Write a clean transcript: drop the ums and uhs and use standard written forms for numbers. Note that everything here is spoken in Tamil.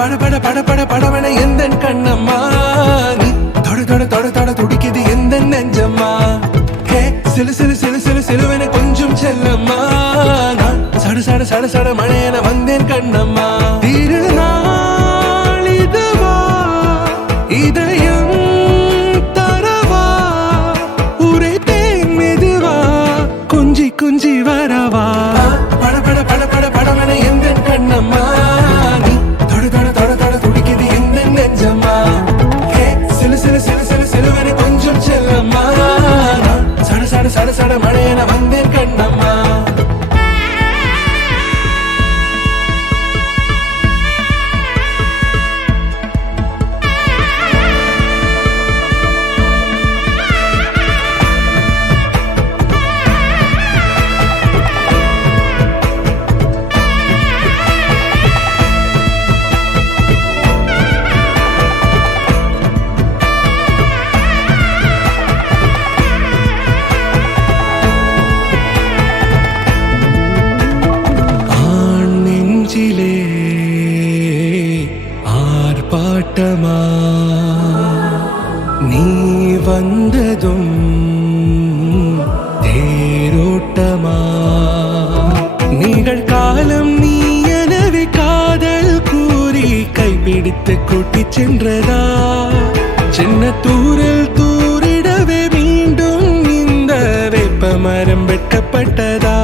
பட பட பட பட படவன எந்த கண்ணம்மா நீ தொட தொட தொட தொட துடிக்குது எந்த நெஞ்சம்மா ஹே சிலு சிலு சிலு சிலு சிலுவன கொஞ்சம் செல்லம்மா நான் சட சட சட சட மழையன வந்தேன் கண்ணம்மா திருநாள் இதுவா இதயம் தரவா உரைத்தேன் மெதுவா கொஞ்சி கொஞ்சி வரவா பட பட பட பட படவன எந்த கண்ணம்மா நீ தொட தொட தொட தொட துடிக்குது எந்த நெஞ்சம்மா ஹே சிலு சிலு சிலு சிலு சிலுவன கொஞ்சம் செல்லம்மா நான் சட சட சட சட மழையன வந்தேன் கண்ணம்மா ஆர்ப்பாட்டமா நீ வந்ததும் தேரோட்டமா நிகழ்காலம் நீ எனவே காதல் கூறி கைப்பிடித்து கூட்டிச் சென்றதா சின்ன தூரல் தூரிடவே மீண்டும் இந்த வேப்ப மரம் வெட்டப்பட்டதா